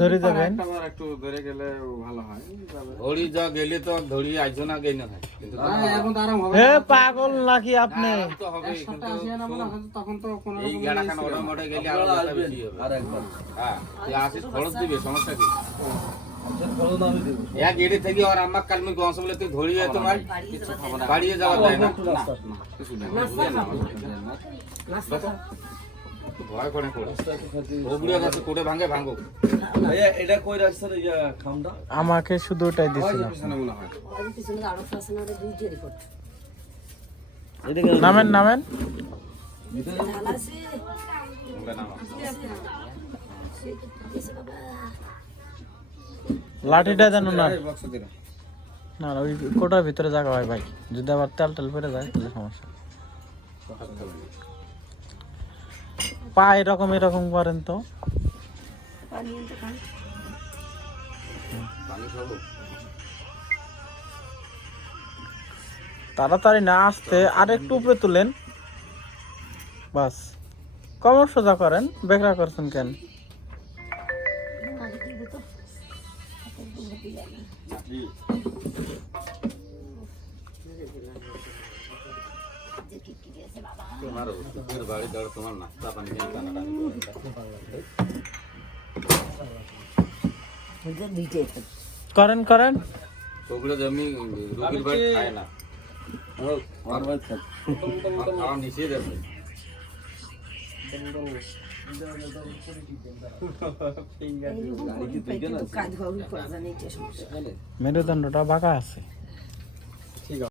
ধরে যাবেন একটু ধরে গেলে ভালো হয়। ধরি যা গেলে তো ধরি আইছো না গেই না হয় কিন্তু এখন তো আরাম হবে। হে পাগল নাকি আপনি? তো হবে কিন্তু তখন তো কোনো এই গাড়াখান ওটা মোটে গেলে আরো ব্যথা বেশি হবে। হ্যাঁ তুই আসিস খরচ দিবে সমস্যা কি? এক গেড়ে থেকে আর আমার কালমি গংশ বলে তুই ধরিয়ে তোমার বাড়িয়ে যাওয়া যায় না ভয় করে ওগুলো গাছে কোটে ভাঙে ভাঙো এটা কই রাখছেন ইয়া খামটা? আমাকে শুধু ওটাই দিছিল। নামেন নামেন, লাঠিটা জানো না? না ওই কোটার ভিতরে জায়গা হয় ভাই, যদি আবার তেল টেল পড়ে যায় তাহলে সমস্যা। পা এরকম এরকম করেন তো। তাড়াতাড়ি না আসতে আর একটু উপরে তুলেন, বাস। কমর সোজা করেন, বেকরা করছেন কেন? তোমার বাড়ি দর তোমার নাস্তা পানি করেন করেন। ওগুলো জমি রুগীর বাড়ি খায় না, খাওয়া নিষেধ আছে। মেরুদণ্ডটা বাঁকা আছে।